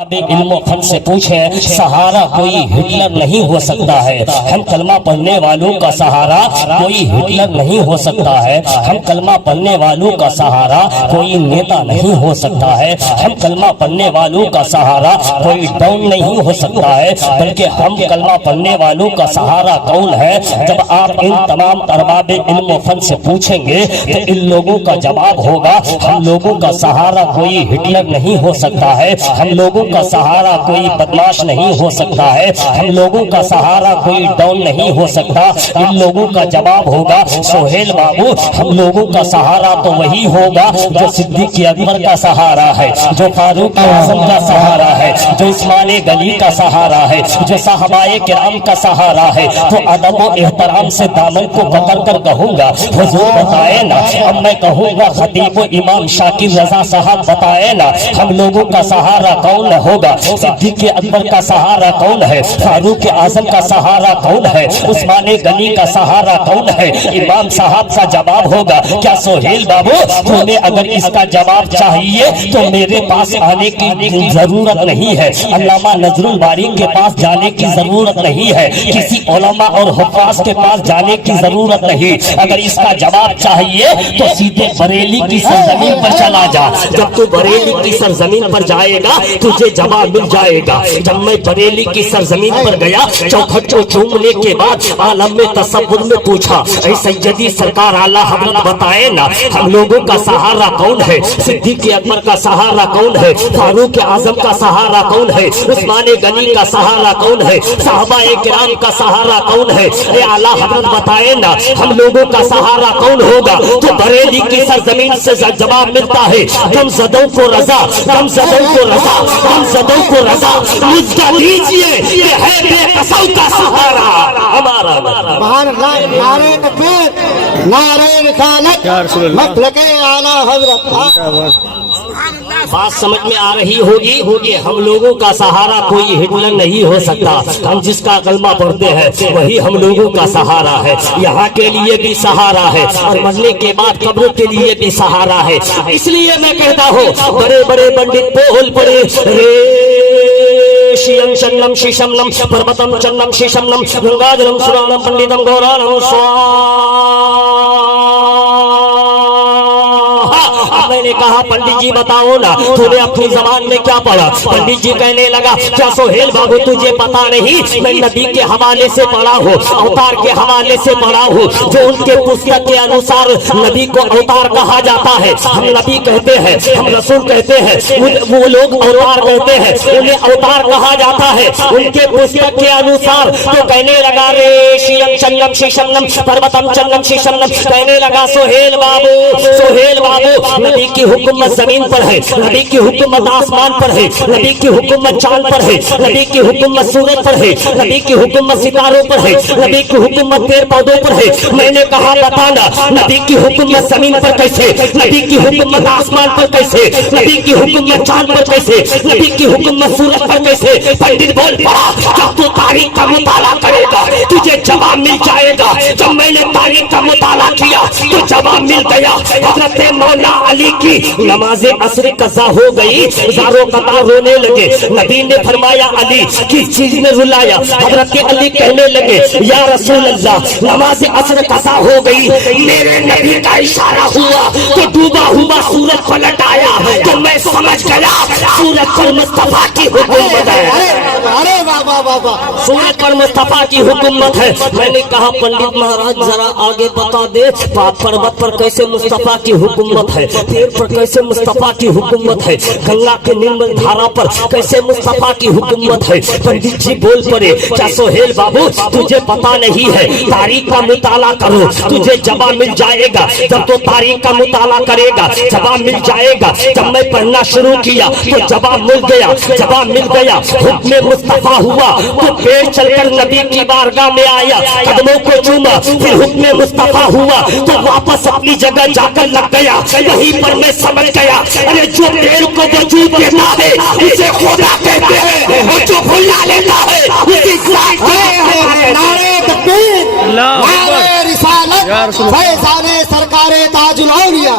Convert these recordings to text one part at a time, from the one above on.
علم و فن سے پوچھے سہارا کوئی ہٹلر نہیں ہو سکتا ہے. ہم کلمہ پڑھنے والوں کا سہارا کوئی ہٹلر نہیں ہو سکتا ہے. ہم کلمہ پڑھنے والوں کا سہارا کوئی نیتا نہیں ہو سکتا ہے. ہم کلمہ پڑھنے والوں کا سہارا کوئی ڈاؤن نہیں ہو سکتا ہے. بلکہ ہم کلمہ پڑھنے والوں کا سہارا کون ہے؟ جب آپ ان تمام ارباب علم و فن سے پوچھیں گے تو ان لوگوں کا جواب ہوگا ہم لوگوں کا سہارا کوئی ہٹلر نہیں ہو سکتا ہے. ہم لوگوں کا سہارا کوئی بدماش نہیں ہو سکتا ہے. ہم لوگوں کا سہارا کوئی ڈاؤن نہیں ہو سکتا. ان لوگوں کا جواب ہوگا سہیل بابو ہم لوگوں کا سہارا تو وہی ہوگا جو صدیق اکبر کا سہارا ہے, جو فاروق اعظم کا سہارا ہے, جو عثمان غنی کا سہارا ہے, جو صحابہ کرام کا سہارا ہے. تو ادب و احترام سے دامن کو پکڑ کر کہوں گا حضور بتائے نا. اب میں کہوں گا خطیب و امام شاکر رضا صاحب بتائے نا ہم لوگوں کا سہارا کون ہوگا؟ صدیق اکبر کا سہارا کون ہے؟ فاروق اعظم کا سہارا کون ہے؟ عثمان غنی کا سہارا کون ہے؟ امام صاحب کا جواب ہوگا کیا سہیل بابو تمہیں اگر اس کا جواب چاہیے تو میرے پاس آنے کی ضرورت نہیں ہے, علامہ نظر الباری کے پاس جانے کی ضرورت نہیں ہے, کسی علماء اور حفاظ کے پاس جانے کی ضرورت نہیں. اگر اس کا جواب چاہیے تو سیدھے بریلی کی سرزمین پر چلا جا. جب تو بریلی کی سرزمین پر جائے گا تجھے جواب مل جائے گا. جب میں بریلی کی سرزمین پر گیا چوکھٹ کو چومنے کے بعد عالم میں تصور میں پوچھا اے سیدی سرکار اعلیٰ حضرت بتائے نا ہم لوگوں کا سہارا کون ہے؟ صدیق اکبر کا سہارا کون ہے؟ فاروق اعظم کا سہارا کون ہے؟ عثمان غنی کا سہارا کون ہے؟ صحابہ کرام کا سہارا کون ہے؟ اے اعلیٰ حضرت بتائے نا ہم لوگوں کا سہارا کون ہوگا؟ تو بریلی کی سرزمین سے جواب ملتا ہے غم زدوں کو رضا, غم زدوں کو رضا, غم زدوں کو رضا مجھا دیجئے یہ ہے بے قصوں کا سہارا ہمارا. سبحان اللہ. نعرہ تکبیر, نعرہ رسالت, مسلک اعلیٰ حضرت. بات سمجھ میں آ رہی ہوگی. ہم لوگوں کا سہارا کوئی ہٹلر نہیں ہو سکتا. ہم جس کا کلمہ پڑھتے ہیں وہی ہم لوگوں کا سہارا ہے. یہاں کے لیے بھی سہارا ہے اور مرنے کے بعد قبر کے لیے بھی سہارا ہے. اس لیے میں کہتا ہوں بڑے بڑے پنڈت بول پڑے شیم چنم شیشمنم پربتم چنم شیشمنم گنگاجلم سرانم پنڈتم گورانم میں نے کہا پنڈت جی بتاؤ نا تو نے اپنی زبان میں کیا پڑھا؟ پنڈت جی کہنے لگا کیا سہیل بابو تجھے پتا نہیں میں نبی کے حوالے سے پڑھا ہوں, اوتار کے حوالے سے پڑھا ہوں, جو ان کے پستک کے انوسار نبی کو اوتار کہا جاتا ہے. ہم نبی کہتے ہیں, ہم رسول کہتے ہیں, وہ لوگ اوتار کہتے ہیں, انہیں اوتار کہا جاتا ہے ان کے پستک کے انوسار. تو کہنے لگا رے شیم چنم شیشمنم پربتم چنم شیشمنم, کہنے لگا سہیل بابو نبی کی حکومت زمین پر ہے, نبی کی حکومت آسمان پر ہے, نبی کی حکومت چاند پر ہے, نبی کی حکومت سورج پر ہے, نبی کی حکومت ستاروں پر ہے, نبی کی حکومت پیڑ پودوں پر ہے. میں نے کہا بتانا نبی کی حکومت زمین پر کیسے, نبی کی حکومت آسمان پر کیسے, نبی کی حکومت چاند پر کیسے, نبی کی حکومت سورج پر کیسے؟ پنڈت بول پڑا جب تو تاریخ کا مطالعہ کرے گا تجھے جواب مل جائے گا. جب میں نے تاریخ کا مطالعہ کیا تو جواب مل گیا. حضرت مولا علی کی نماز عصر قضا ہو گئی, زاروں قطار رونے لگے. نبی نے فرمایا علی کس چیز نے رلایا؟ حضرت علی کہنے لگے یا رسول اللہ نماز عصر قضا ہو گئی, میرے نبی کا اشارہ ہوا تو ڈوبا ہوا سورج پلٹ آیا تو میں سمجھ گیا سورج پر مصطفیٰ کی حکومت ہے. سورج پر مصطفیٰ کی حکومت ہے. میں نے کہا پنڈت مہاراج ذرا آگے بتا دے پروت پر کیسے مصطفیٰ کی حکومت ہے, پیڑ پر کیسے مصطفیٰ کی حکومت ہے, گنگا کے نرمل دھارا پر کیسے مصطفیٰ کی حکومت ہے؟ پنڈت جی بول پڑے کیا سہیل بابو تجھے پتا نہیں ہے؟ تاریخ کا مطالعہ کرو تجھے جواب مل جائے گا. جب تو تاریخ کا مطالعہ کرے گا جواب مل جائے گا. جب میں پڑھنا شروع کیا تو جواب مل گیا, جواب مل گیا. حکم مصطفیٰ ہوا تو پیڑ چل کر نبی کی بارگاہ میں آیا, قدموں کو چوما. پھر حکم مصطفیٰ ہوا تو واپس اپنی جگہ جا کر لگ گیا. وہیں پر میں سمجھ گیا ارے جو پیڑ کو وجود دیتا ہے اسے خدا کہتے ہیں, اور جو بھلا لیتا ہے اسی ذات کو. نعرہ تکبیر, نعرہ رسالت, فیضان سرکار تاج الاولیاء.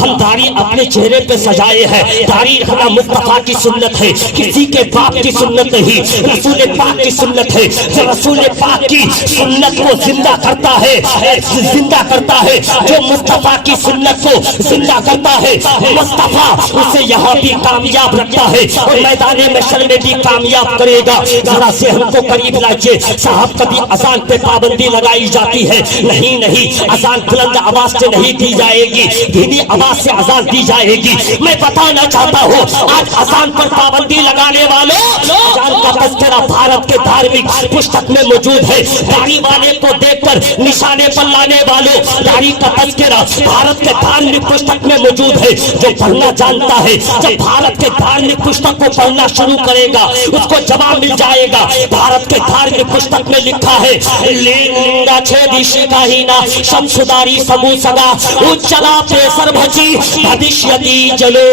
ہم داڑھی اپنے چہرے پہ سجائے ہیں. داڑھی رکھنا مصطفیٰ کی سنت ہے, کسی کے باپ کی سنت نہیں, رسول پاک کی سنت ہے. جو رسول پاک کی سنت کو زندہ کرتا ہے, زندہ کرتا ہے, جو مصطفیٰ کی سنت کو زندہ کرتا ہے, مصطفیٰ اسے یہاں بھی کامیاب رکھتا ہے اور میدان محشر میں بھی کامیاب کرے گا. ذرا سے ہم کو قریب لائیے. صاحب کبھی اذان پہ پابندی لگائی جاتی ہے, نہیں نہیں, اذان بلند آواز سے نہیں دی جائے گی, دھیمی آواز سے اذان دی جائے گی. میں بتانا چاہتا ہوں آج اذان پر پابندی لگانے والوں, اذان کا تذکرہ بھارت کے دھارمک پستک میں موجود ہے. داڑھی والے کو دیکھ کر نشانے پر لانے والوں, داڑھی کا تذکرہ بھارت کے دھارمک پستک میں موجود ہے. جو پڑھنا جانتا ہے جب بھارت کے دھارمک پستک کو پڑھنا شروع کرے گا اس کو جواب مل جائے گا. بھارت کے دھارمک پستک میں لکھا ہے لنگا چھیدی شکاہینا شمسداری سبو سگا اچلا پیسر بھچی بھدشیتی جلو.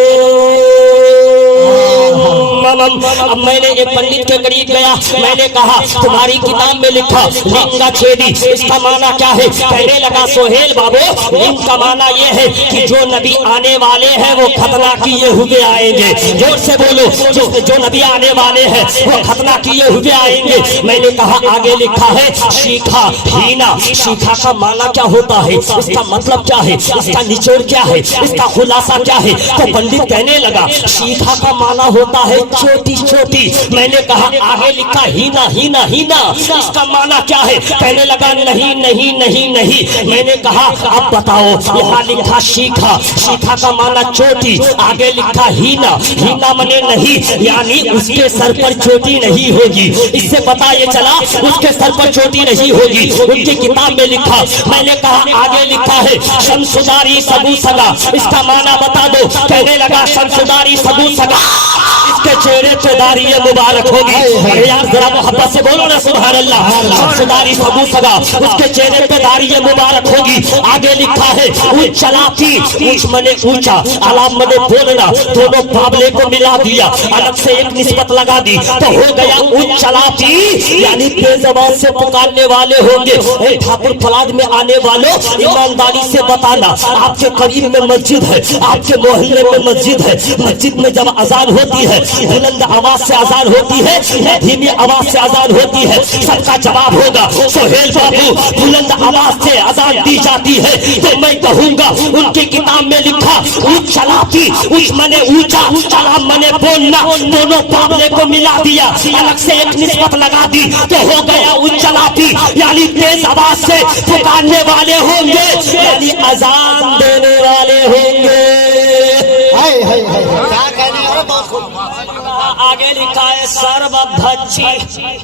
اب میں نے ایک پنڈت کے قریب گیا, میں نے کہا تمہاری کتاب میں لکھا لنگا چھیدی, اس کا معنی کیا ہے؟ کہنے لگا سہیل بابو لنگ کا معنی یہ ہے کہ جو نبی آنے والے ہیں وہ ختنہ کیے ہوئے آئیں گے. زور سے بولو, جو نبی آنے والے ہیں وہ ختنہ کیے ہوئے آئیں گے. میں نے کہا آگے لکھا ہے شیکھا ہینا, شیکھا کا معنی کیا ہوتا ہے, اس کا مطلب کیا ہے, اس کا نچوڑ کیا ہے, اس کا خلاصہ کیا ہے؟ تو پنڈت کہنے لگا شیکھا کا معنی ہوتا ہے چھوٹی چھوٹی. میں نے کہا آگے لکھا ہینا ہینا ہینا, اس کا معنی کیا ہے؟ کہنے لگا نہیں نہیں نہیں نہیں. میں نے کہا اب بتاؤ, یہاں لکھا شیکھا, شیکھا کا معنی چھوٹی, آگے لکھا ہینا, ہینا منے نہیں, یعنی اس کے سر پر چوٹی نہیں ہوگی. اس سے پتا یہ چلا اس کے سر پر چوٹی نہیں ہوگی. ان کی کتاب میں لکھا. میں نے کہا آگے لکھا ہے شمسداری سبو سگا, اس کا معنی بتا دو. کہنے لگا شمسداری سبو سگا, اس کے چہرے پہ داڑھی مبارک ہوگی. ارے یار ذرا محبت سے بولو نا سبحان اللہ. شمسداری سبو سگا, اس کے چہرے پہ داڑھی مبارک ہوگی. آگے لکھا ہے اچلاتی, اونچ منے اونچا, علام منے بولنا, دونوں مقابلے کو ملا دیا, الگ سے ایک نسبت لگا دی تو ہو گیا اچلاتی, یعنی بے زبان سے پکارنے والے ہوں گے. اے ٹھاکر فلاد میں آنے والوں, ایمانداری سے بتانا آپ کے قریب میں مسجد ہے, آپ کے محلے میں مسجد ہے, مسجد میں جب اذان ہوتی ہے بلند آواز سے اذان ہوتی ہے, دھیمی آواز سے اذان ہوتی ہے, سب کا جواب ہوگا سہیل بابو بلند آواز سے اذان دی جاتی ہے تو میں کہوں گا ان کی کتاب میں لکھا اچلاتی, اونچ منے اونچا, علام منے بولنا, دونوں مقابلے کو ملا دیا, الگ سے ایک نسبت لگا دی تو ہو گیا اچلاتی, یعنی تیز آواز سے پکارنے والے ہوں گے, یعنی اذان دینے والے ہوں گے. کیا کہنے اور بہت خوب. آگے لکھا ہے سرب بھچی,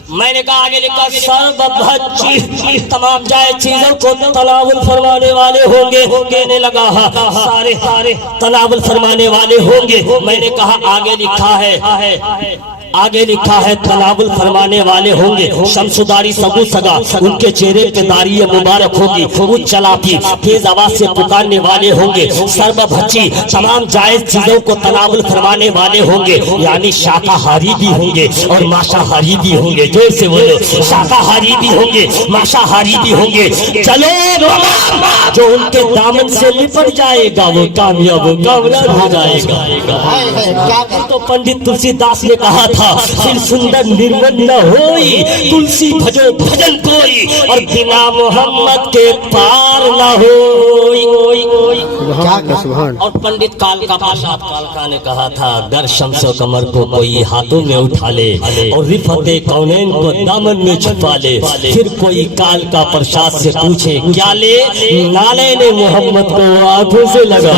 میں نے کہا آگے لکھا سرب بھچی, تمام جائے چیزوں کو تناول فرمانے والے ہوں گے. کہنے لگا سارے سارے تناول فرمانے والے ہوں گے. میں نے کہا آگے لکھا ہے, آگے لکھا ہے تناول فرمانے والے ہوں گے. شمسداری سبو سگا, ان کے چہرے پہ داڑھی مبارک ہوگی. وہ چلاتی تیز آواز سے پکارنے والے ہوں گے. سرب بھچی, تمام جائز چیزوں کو تناول فرمانے والے ہوں گے, یعنی شاکاہاری بھی ہوں گے اور ماشاہاری بھی ہوں گے. جو سے بولو, شاکاہاری بھی ہوں گے, ماشاہاری بھی ہوں گے. چلو جو ان کے دامن سے لپٹ جائے گا وہ کامیاب ہو جائے گا. تو پنڈت تلسی داس نے کہا تھا پھر سندر نرمل نہ ہوئی, تلسی بھجو بھجن کوئی, اور بنا محمد کے پار نہ ہوئی. اور پنڈت کال کا پاشا کالکا نے کہا تھا گر شمس و قمر کو کوئی ہاتھوں میں اٹھا لے اور رفعت کونین کو دامن میں چھپا لے, پھر کوئی کال کا پرشاد سے پوچھے کیا لے, نالے نے محمد کو آنکھوں سے لگا.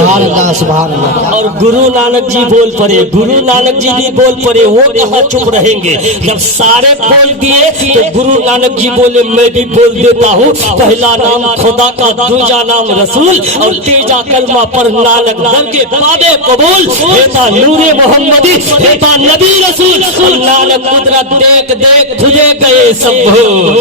اور گرو نانک جی بول پڑے, گرو نانک جی بھی بول پڑے, وہ کہاں چپ رہیں گے. جب سارے بول دیے تو گرو نانک جی بولے میں بھی بول دیتا ہوں, پہلا نام خدا کا, دوسرا نام رسول, اور تیجا کلمہ پر نانک درگے بابے قبول. ایتا نور محمدی, ایتا نبی رسول, اور نانک قدرت دیکھ دیکھ تجھے گئے سب.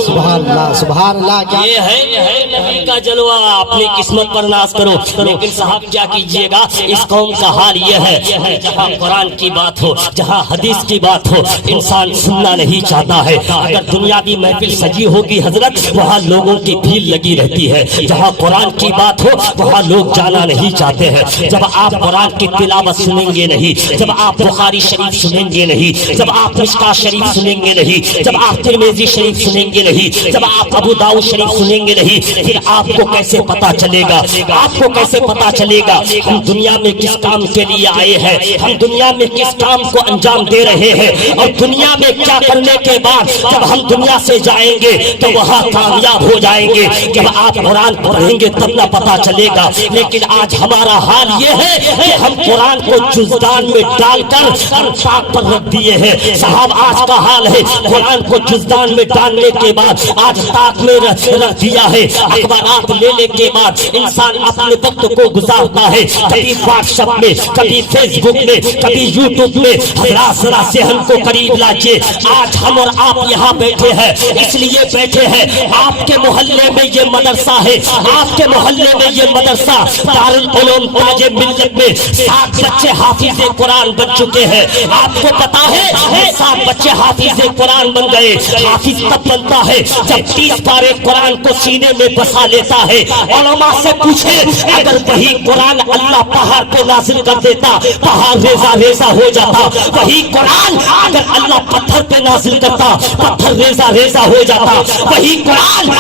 سبحان اللہ سبحان اللہ. یہ ہے نبی کا جلوہ, اپنی قسمت پر ناز کرو. لیکن صاحب کیا کیجئے گا, اس قوم کا حال یہ ہے جہاں قرآن کی بات ہو، جہاں حدیث کی بات ہو، انسان سننا نہیں چاہتا ہے۔ اگر دنیاوی محفل سجی ہوگی حضرت، وہاں لوگوں کی بھیڑ لگی رہتی ہے۔ جہاں قرآن کی بات ہو وہاں لوگ جانا نہیں چاہتے ہیں۔ جب آپ قرآن کی تلاوت سنیں گے نہیں، جب آپ بخاری شریف سنیں گے نہیں، جب آپ مشکاۃ شریف سنیں گے نہیں، جب آپ ترمذی شریف سنیں گے نہیں، جب آپ ابو داؤد شریف سنیں گے نہیں، پھر آپ کو کیسے پتا چلے گا؟ آپ کو کیسے پتا چلے گا ہم دنیا میں کس کام کے لیے آئے ہیں، ہم دنیا میں کس کام کو انجام دے رہے ہیں، اور دنیا میں کیا کرنے کے بعد جب ہم دنیا سے جائیں گے تو وہاں کامیاب ہو جائیں گے؟ جب آپ قرآن پڑھیں گے تب نہ پتا چلے گا۔ لیکن آج ہمارا حال یہ ہے کہ ہم قرآن کو جزدان میں ڈال کر طاق پر رکھ دیے ہیں۔ صاحب آج کا حال ہے، قرآن کو جزدان میں ڈالنے کے بعد آج طاق میں رکھ دیا ہے۔ اخبارات لینے کے بعد انسان اپنے وقت کو گزارتا ہے، کبھی واٹس ایپ میں، کبھی فیس بک میں، کبھی یوٹیوب میں۔ حضرات ذرا ذہن کو قریب لاجیے، آج ہم اور آپ یہاں بیٹھے ہیں اس لیے بیٹھے ہیں، آپ کے محلے میں یہ مدرسہ ہے، آپ کے محلے میں یہ مدرسہ دارالعلوم تاج ملت میں 7 بچے حافظ قرآن بن چکے ہیں۔ آپ کو پتا ہے یہ 7 بچے حافظ قرآن بن گئے۔ حافظ تب بنتا ہے جب 30 پارے قرآن کو سینے میں بسا لیتا ہے۔ علماء سے پوچھے اگر وہی قرآن اللہ پہاڑ پہ نازل کر دیتا، پہاڑ ریزہ ریزہ ہو جاتا۔ وہی قرآن اگر اللہ پتھر پہ نازل کرتا، پتھر ریزہ ریزہ ہو جاتا۔ وہی قرآن